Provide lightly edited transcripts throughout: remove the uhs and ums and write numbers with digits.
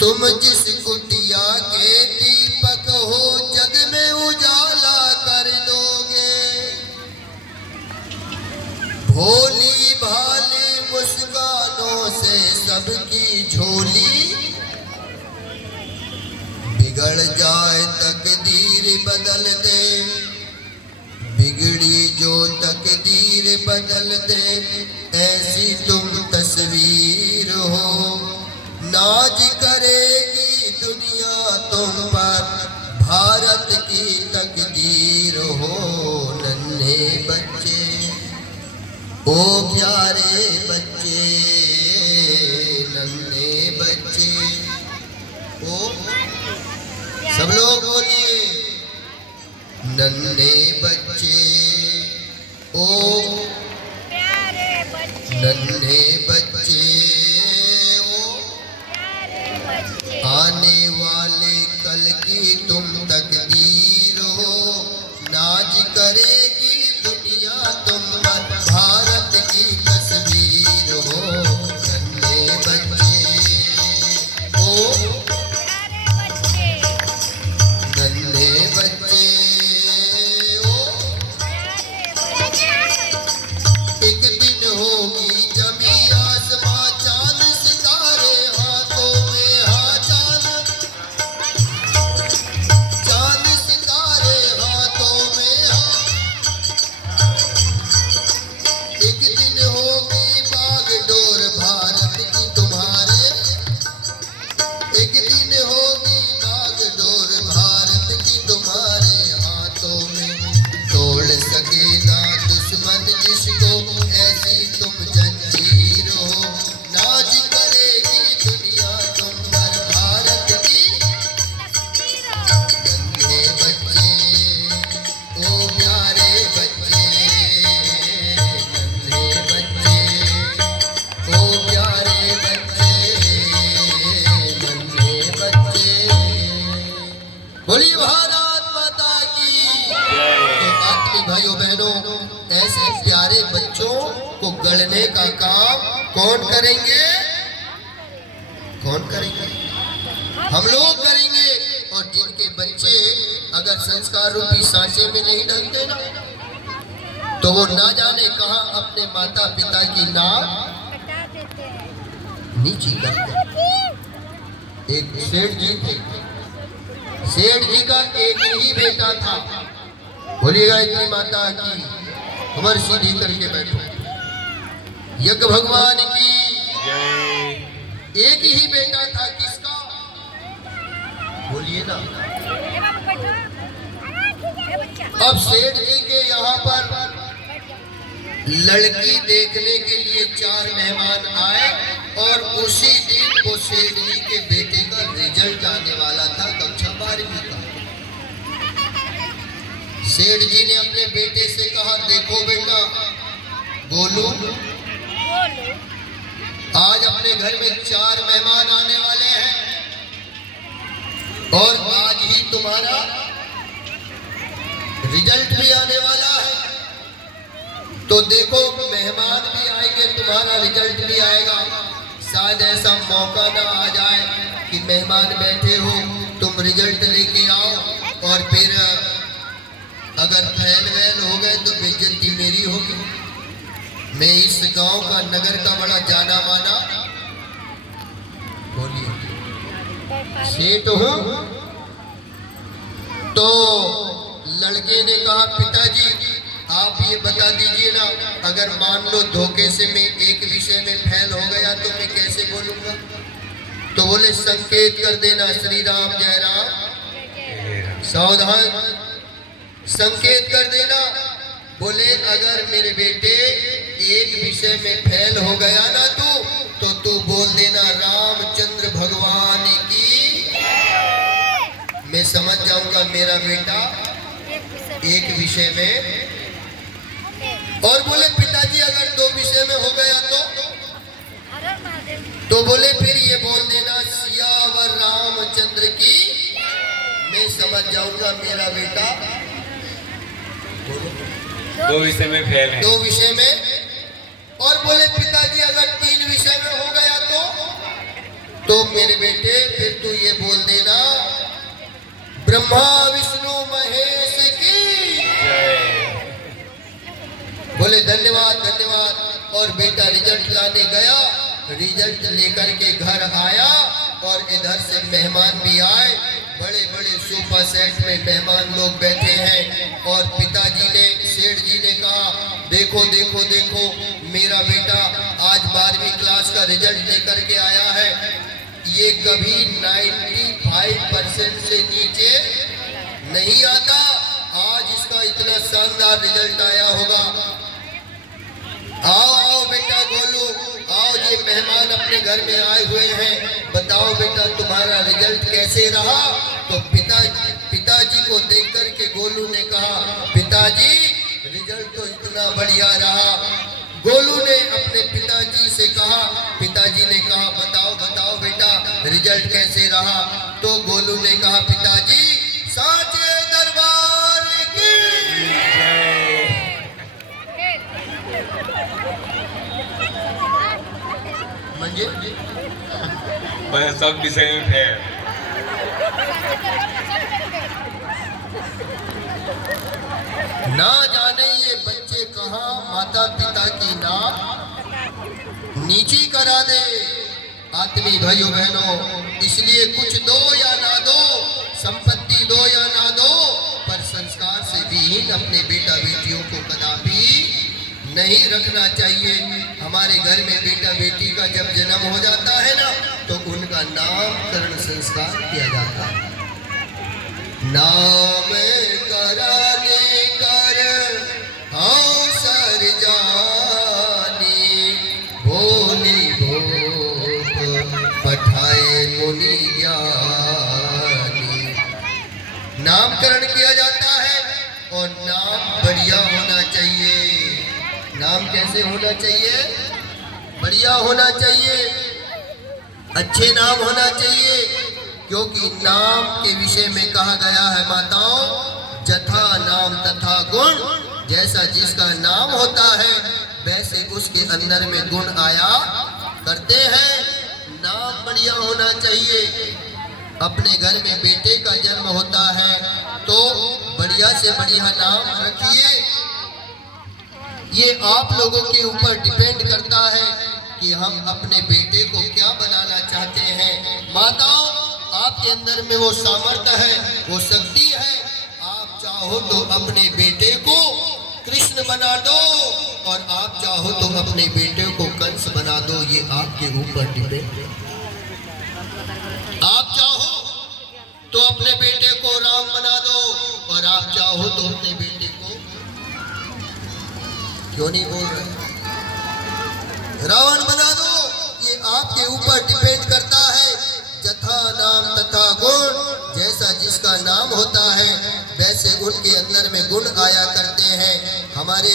तुम जिस कुटिया के दीपक हो जग में उजाला कर दोगे। भोली भाली मुस्कानों से सबकी झोली बिगड़ जाए तकदीर बदल दे। बिगड़ी जो तकदीर बदल दे ऐसी तुम तस्वीर हो। नाज करेगी दुनिया तुम पर भारत की तकदीर हो। नन्हे बच्चे ओ प्यारे बच्चे, नन्हे बच्चे ओ, सब लोग बोलिए नन्हे बच्चे ओ प्यारे बच्चे, नन्हे बच्चे ओ प्यारे बच्चे, आने वाले कल की तुम तकदीर हो। नाज करेगी दुनिया तुम पर भारत की तस्वीर हो। नन्हे बच्चे ओ प्यारे बच्चे, नन्हे बच्चे ओ प्यारे बच्चे। एक दिन होगी जमी आसमां चांद सितारे हाथों में, हाँ चांद सितारे हाथों में, हाँ। एक दिन होगी बागडोर भारत की तुम्हारे। एक दिन होगी बागडोर भारत की तुम्हारे हाथों में। तोड़ सके ना दुश्मन जिसको ऐसी तुम जंजीर हो। नाज करेगी दुनिया तुम पर भारत की। नन्हे बच्चे ओ प्यारे बच्चे, नन्हे बच्चे ओ प्यारे बच्चे, नन्हे बच्चे। बोलिए भारत माता की। तो आत्मी भाइयों बहनों, ऐसे प्यारे बच्चों को गढ़ने का काम कौन करेंगे? कौन करेंगे? हम लोग करेंगे। और जिनके बच्चे अगर संस्कार रूपी सांचे में नहीं ढलते ना, तो वो ना जाने कहां अपने माता पिता की नाक बता देते हैं। नीची करते। एक सेठ जी थे। सेठ जी का एक ही बेटा था। बोलिएगा इतनी माता की, कमर सीधी करके बैठो। यज्ञ भगवान की एक ही बेटा था। किसका? बोलिए ना। ए बाबू बैठो। ए बच्चा। अब सेठ जी के यहाँ पर लड़की देखने के लिए 4 मेहमान आए और उसी दिन वो सेठ जी के बेटे का रिजल्ट आने वाला था, कक्षा 12वीं का। सेठ जी ने अपने बेटे से कहा, देखो बेटा, बोलो आज अपने घर में 4 मेहमान आने वाले हैं और आज ही तुम्हारा रिजल्ट भी आने वाला है। तो देखो मेहमान भी आएंगे, तुम्हारा रिजल्ट भी आएगा। शायद ऐसा मौका ना आ जाए कि मेहमान बैठे हो, तुम रिजल्ट लेके आओ और फिर अगर फेल वेल हो गए तो बेइज्जती मेरी होगी। मैं इस गांव का, नगर का बड़ा जाना माना बोलिए सेठ हूं। तो लड़के ने कहा, पिताजी आप ये बता दीजिए ना, अगर मान लो धोखे से मैं एक विषय में फेल हो गया तो मैं कैसे बोलूंगा? तो बोले संकेत कर देना, श्री राम जय राम, सावधान संकेत कर देना। बोले अगर मेरे बेटे एक विषय में फेल हो गया ना तो तू बोल देना रामचंद्र भगवान की। मैं समझ जाऊंगा मेरा बेटा एक विषय में। और बोले पिताजी अगर 2 विषय में हो गया तो बोले फिर ये बोल देना सियावर रामचंद्र की। मैं समझ जाऊंगा मेरा बेटा 2 विषय में फेल है। 2 विषय में। और बोले पिताजी अगर 3 विषय में हो गया तो मेरे बेटे फिर तू ये बोल देना, ब्रह्मा विष्णु महेश की जय। बोले धन्यवाद धन्यवाद। और बेटा रिजल्ट लाने गया, रिजल्ट लेकर के घर आया और इधर से मेहमान भी आए। बड़े बड़े सोफा सेट में मेहमान लोग बैठे हैं और पिताजी ने, सेठ जी ने कहा, देखो देखो देखो मेरा बेटा आज 12वीं क्लास का रिजल्ट लेकर के आया है। ये कभी 95% से नीचे नहीं आता, आज इसका इतना शानदार रिजल्ट आया होगा। आओ आओ बेटा गोलू, आओ, ये मेहमान अपने घर में आए हुए हैं, बताओ बेटा तुम्हारा रिजल्ट कैसे रहा। तो पिताजी को देख करके गोलू ने कहा, पिताजी रिजल्ट तो इतना बढ़िया रहा। गोलू ने अपने पिताजी से कहा, पिताजी ने कहा बताओ बताओ बेटा रिजल्ट कैसे रहा। तो गोलू ने कहा, पिताजी साचे दरबार की म्हणजे बस सब विषय में फेल। ना जाने ये बच्चे कहाँ माता पिता की नाम नीची करा दे। आत्मी भाइयों बहनों, इसलिए कुछ दो या ना दो, संपत्ति दो या ना दो, पर संस्कार से विहीन अपने बेटा बेटियों को कदापि नहीं रखना चाहिए। हमारे घर में बेटा बेटी का जब जन्म हो जाता है ना, तो उनका नामकरण संस्कार किया जाता है। नाम कराने कर अवसर जानी, भोली भोग पठाए मुनि ज्ञानी। नामकरण किया जाता है और नाम बढ़िया होना चाहिए। नाम कैसे होना चाहिए? बढ़िया होना चाहिए, अच्छे नाम होना चाहिए, क्योंकि नाम के विषय में कहा गया है माताओं, जथा नाम तथा गुण। जैसा जिसका नाम होता है वैसे उसके अंदर में गुण आया करते हैं। नाम बढ़िया होना चाहिए। अपने घर में बेटे का जन्म होता है तो बढ़िया से बढ़िया नाम रखिए। ये आप लोगों के ऊपर डिपेंड करता है कि हम अपने बेटे को क्या बनाना चाहते हैं। माताओं, आपके अंदर में वो सामर्थ्य है, वो शक्ति है। आप चाहो तो अपने बेटे को कृष्ण बना दो और आप चाहो तो अपने बेटे को कंस बना दो, ये आपके ऊपर डिपेंड है। आप चाहो तो अपने बेटे को राम बना दो और आप चाहो तो अपने बेटे को, क्यों नहीं बोल रहे, रावण बना दो। ये आपके ऊपर डिपेंड करता है। जथा नाम तथा गुण, जैसा जिसका नाम होता है वैसे उनके अंदर में गुण आया करते हैं। हमारे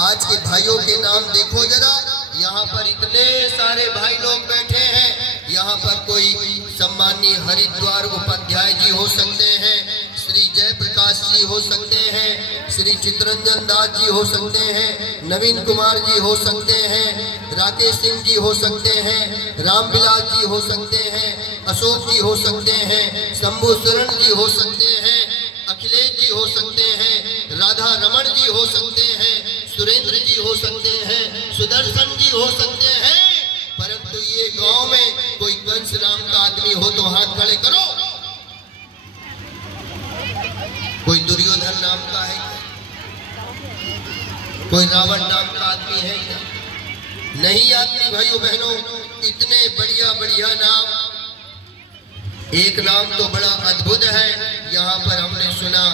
आज के भाइयों के नाम देखो जरा, यहाँ पर इतने सारे भाई लोग बैठे हैं। यहाँ पर कोई सम्मानीय हरिद्वार उपाध्याय जी हो सकते हैं, श्री जयप्रकाश जी हो सकते हैं, श्री चित्रंजन दास जी हो सकते हैं, नवीन कुमार जी हो सकते हैं, राकेश सिंह जी हो सकते हैं, रामविलास जी हो सकते हैं, अशोक जी हो सकते हैं, शंभू शरण जी हो सकते हैं, अखिलेश जी हो सकते हैं, राधा रमन जी हो सकते हैं, सुरेंद्र जी हो सकते हैं, सुदर्शन जी हो सकते हैं। परंतु ये गांव में कोई कंस नाम का आदमी हो तो हाथ खड़े करो। कोई दुर्योधन नाम का है क्या? कोई रावण नाम का आदमी है क्या? नहीं आदमी भाइयों बहनों, इतने बढ़िया बढ़िया नाम। एक नाम तो बड़ा अद्भुत है, यहाँ पर हमने सुना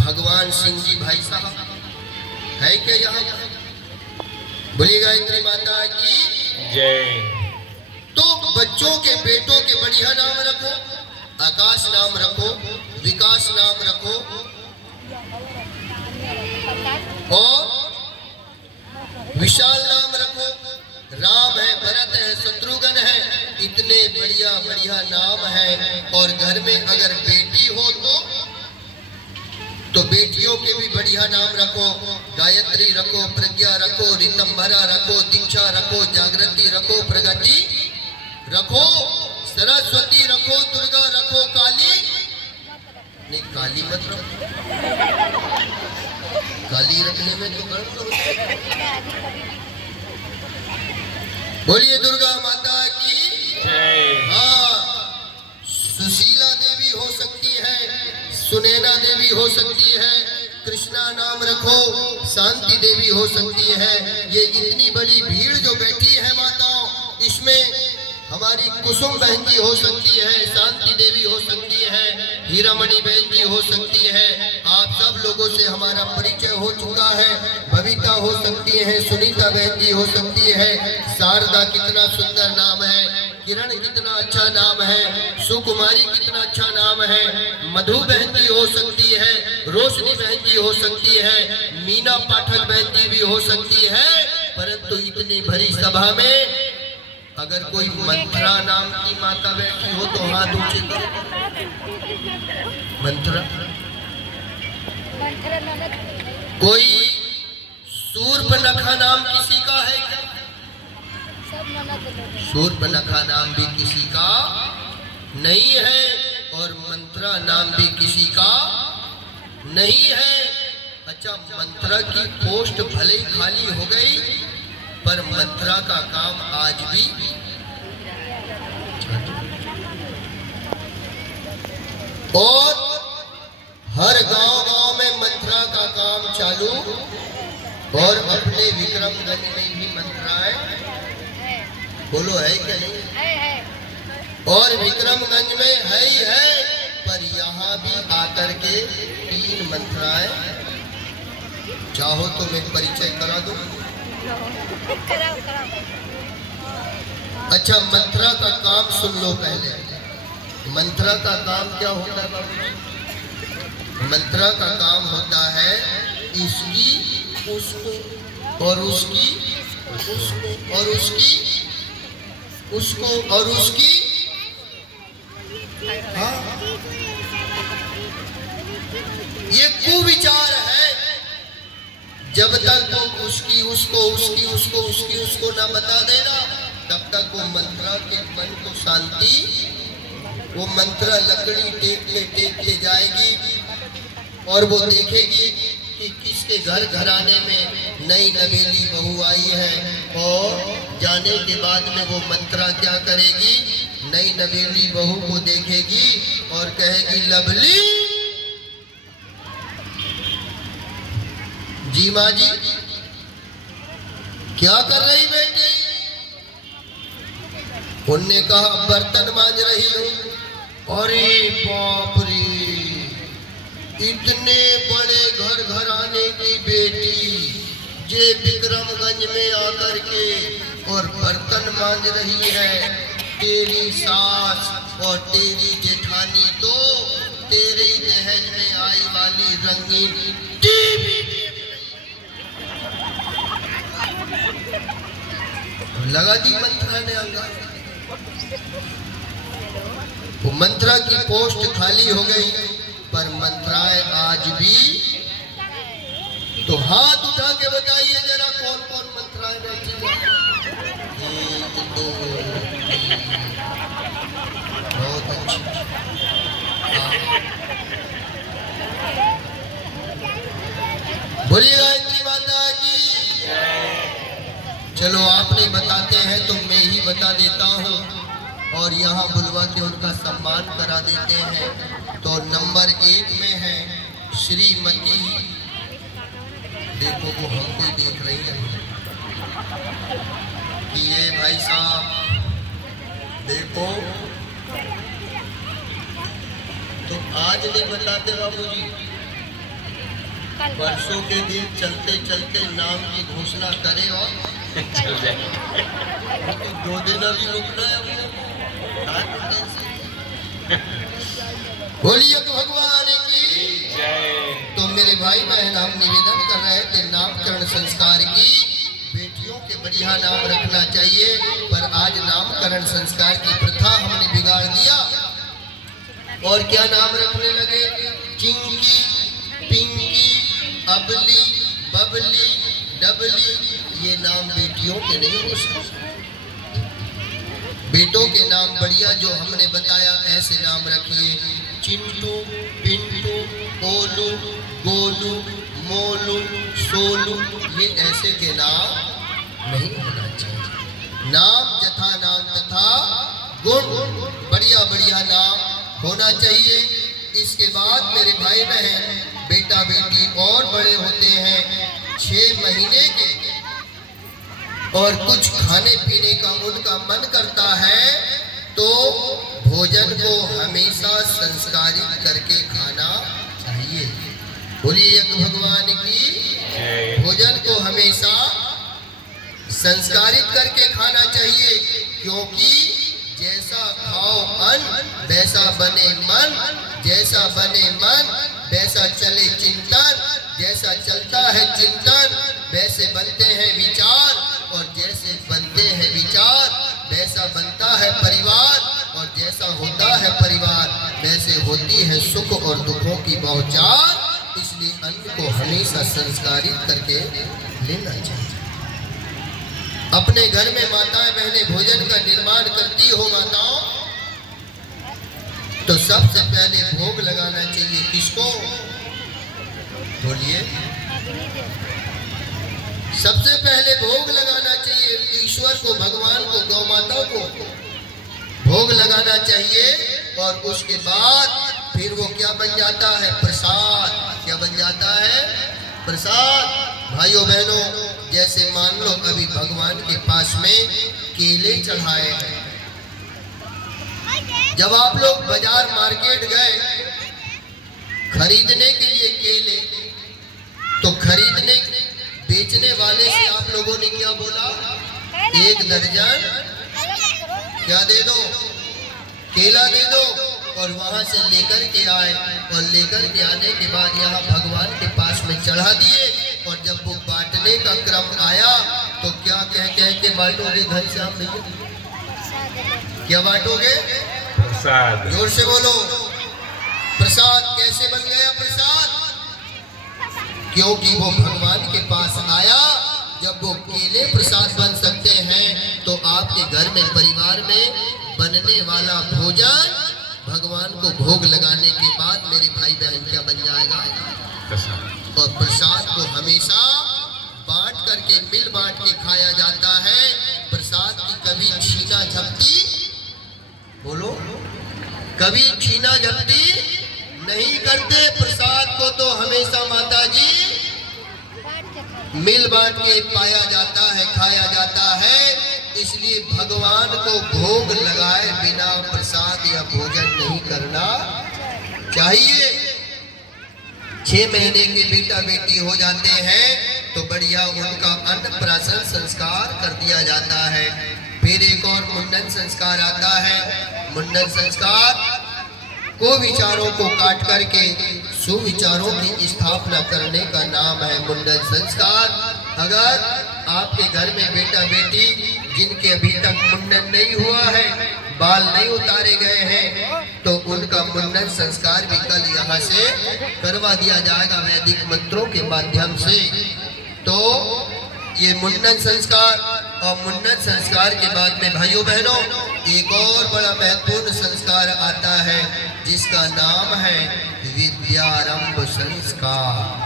भगवान सिंह जी भाई साहब है क्या यहाँ? बोली गायत्री माता की जय। तो बच्चों के बेटों के बढ़िया नाम रखो। आकाश नाम रखो, विकास नाम रखो और विशाल नाम रखो। राम है, भरत है, शत्रुघ्न है, इतने बढ़िया बढ़िया नाम है। और घर में अगर बेटी हो तो बेटियों के भी बढ़िया नाम रखो। गायत्री रखो, प्रज्ञा रखो, रितंभरा रखो, दीक्षा रखो, जागृति रखो, प्रगति रखो। सरस्वती रखो, दुर्गा रखो, काली नहीं, काली मत रखो। काली रखने में तो गड़बड़ होती है। बोलिए दुर्गा माता की जय। हाँ, सुशीला देवी हो सकती है, सुनैना देवी हो सकती है, कृष्णा नाम रखो, शांति देवी हो सकती है। ये इतनी बड़ी भीड़ जो बैठी है माताओं, इसमें हमारी कुसुम बहन जी हो सकती है, शांति देवी हो सकती है, हीरामणि बहन जी हो सकती है। आप सब लोगों से हमारा परिचय हो चुका है। बबीता हो सकती है, सुनीता बहन जी हो सकती है, शारदा कितना सुंदर नाम है, किरण कितना अच्छा नाम है, सुकुमारी कितना अच्छा नाम है, मधु बहन जी हो सकती है, रोशनी बहन जी हो सकती है, मीना पाठक बहन जी भी हो सकती है। परंतु इतनी भरी सभा में अगर कोई मंत्रा नाम की माता बैठी हो तो हाथ ऊंचे करो। मंत्रा कोई सूर्पनखा नाम किसी का है क्या? सूर्पनखा नाम भी किसी का नहीं है और मंत्रा नाम भी किसी का नहीं है। अच्छा, मंत्रा की पोस्ट भले ही खाली हो गई पर मंत्रा का काम आज भी और हर गांव-गांव में मंत्रा का काम चालू और अपने विक्रमगंज में भी मंत्राएं बोलो है क्या नहीं? और विक्रमगंज में है ही है, पर यहाँ भी आकर के 3 मंत्राएं, चाहो तो मैं परिचय करा दूं। अच्छा, मंत्रा का काम सुन लो पहले। मंत्रा का काम क्या होता है बाबू? मंत्रा का काम होता है इसकी, उसको और उसकी, उसको और उसकी, उसको और उसकी। हाँ, ये कुविचार है। जब तक वो उसकी, उसको, उसकी, उसको, उसकी, उसको ना बता देना, तब तक वो मंत्रा के मन को शांति, वो मंत्रा लकड़ी टेकते जाएगी और वो देखेगी कि किसके घर घराने में नई नवेली बहू आई है। और जाने के बाद में वो मंत्रा क्या करेगी, नई नवेली बहू को देखेगी और कहेगी, लवली जी माँ जी क्या कर रही बेटी? उनने कहा, बर्तन मांज रही हूं। अरे बाप रे, इतने बड़े घर घराने की बेटी जे विक्रमगंज में आकर के और बर्तन मांज रही है। तेरी सास और तेरी जेठानी तो तेरे ही दहेज में आई वाली रंगीन टीवी लगा दी मंत्रा ने अंगार। वो मंत्रा की पोस्ट खाली हो गई, पर मंत्राएं आज भी। तो हाथ उठा के बताइए जरा, कौन कौन मंत्राएं बैठी हैं? 1 2 3, बहुत अच्छी। बोलिए गायत्री माता की। चलो आपने बताते हैं तो मैं ही बता देता हूँ और यहाँ बुलवा के उनका सम्मान करा देते हैं। तो नंबर 1 में है श्रीमती, देखो वो हमको देख रही है कि ये भाई साहब देखो, तो आज नहीं बताते बाबूजी, वर्षों के दिन चलते चलते नाम की घोषणा करें और चल जाए। 2 दिन अभी रुकना है। बोलिए तो भगवान की जय। तो मेरे भाई बहन, हम निवेदन कर रहे थे नामकरण संस्कार की। बेटियों के बढ़िया नाम रखना चाहिए, पर आज नामकरण संस्कार की प्रथा हमने बिगाड़ दिया और क्या नाम रखने लगे, चिंकी, पिंकी, अबली, बबली, डबली। ये नाम बेटियों के नहीं हो सकते। बेटों के नाम बढ़िया जो हमने बताया ऐसे नाम रखिए, चिंटू, पिंटू, ओलू, गोलू, मोलू, सोलू, ये ऐसे के नाम नहीं होना चाहिए। नाम जथा नाम तथा गुण, बढ़िया बढ़िया नाम होना चाहिए। इसके बाद मेरे भाई बहन, बेटा बेटी और बड़े होते हैं 6 महीने के, और कुछ खाने पीने का उनका मन करता है तो भोजन को हमेशा संस्कारित करके खाना चाहिए। बोलिए एक भगवान की। भोजन को हमेशा संस्कारित करके खाना चाहिए, क्योंकि जैसा खाओ अन्न वैसा बने मन, जैसा बने मन वैसा चले चिंतन, जैसा चलता है चिंतन वैसे बनते हैं विचार, और जैसे बनते हैं विचार वैसा बनता है परिवार, और जैसा होता है परिवार वैसे होती है सुख और दुखों की बौछार। इसलिए अन्न को हमेशा संस्कारित करके लेना चाहिए। अपने घर में माताएं बहनें भोजन का निर्माण करती हो माताओं, तो सबसे पहले भोग लगाना चाहिए। किसको? बोलिए। सबसे पहले भोग लगाना चाहिए ईश्वर को, भगवान को, गौ माताओं को भोग लगाना चाहिए। और उसके बाद फिर वो क्या बन जाता है? प्रसाद। क्या बन जाता है? प्रसाद। भाइयों बहनों, जैसे मान लो अभी भगवान के पास में केले चढ़ाए हैं। जब आप लोग बाजार मार्केट गए खरीदने के लिए केले, तो खरीदने बेचने वाले से आप लोगों ने क्या बोला? 1 दर्जन क्या दे दो? केला दे दो। और वहां से लेकर के आए, और लेकर के आने के बाद यहाँ भगवान के पास में चढ़ा दिए। और जब वो बांटने का क्रम आया तो क्या कह के बांटोगे घनश्याम भैया? क्या बांटोगे? प्रसाद। जोर से बोलो। प्रसाद कैसे बन गया प्रसाद? क्योंकि वो भगवान के पास आया। जब वो केले प्रसाद बन सकते हैं तो आपके घर में परिवार में बनने वाला भोजन भगवान को भोग लगाने के बाद मेरे भाई बहन क्या बन जाएगा? प्रसाद। और प्रसाद को हमेशा बांट करके, मिल बांट के खाया जाता है। प्रसाद की कभी छीना झपटी, बोलो, कभी छीना झपटी नहीं करते। प्रसाद को तो हमेशा माता जी मिल बांट के पाया जाता है, खाया जाता है। इसलिए भगवान को भोग लगाए बिना प्रसाद या भोजन नहीं करना चाहिए। 6 महीने के बेटा बेटी हो जाते हैं तो बढ़िया उनका अन्नप्राशन संस्कार कर दिया जाता है। फिर एक और मुंडन संस्कार आता है। मुंडन संस्कार को विचारों को काट करके सुविचारों की स्थापना करने का नाम है मुंडन संस्कार। अगर आपके घर में बेटा बेटी जिनके अभी तक मुंडन नहीं हुआ है, बाल नहीं उतारे गए हैं, तो उनका मुंडन संस्कार भी कल यहाँ से करवा दिया जाएगा वैदिक मंत्रों के माध्यम से। तो ये मुंडन संस्कार, और मुंडन संस्कार के बाद में भाइयों बहनों एक और बड़ा महत्वपूर्ण संस्कार आता है जिसका नाम है विद्यारंभ संस्कार।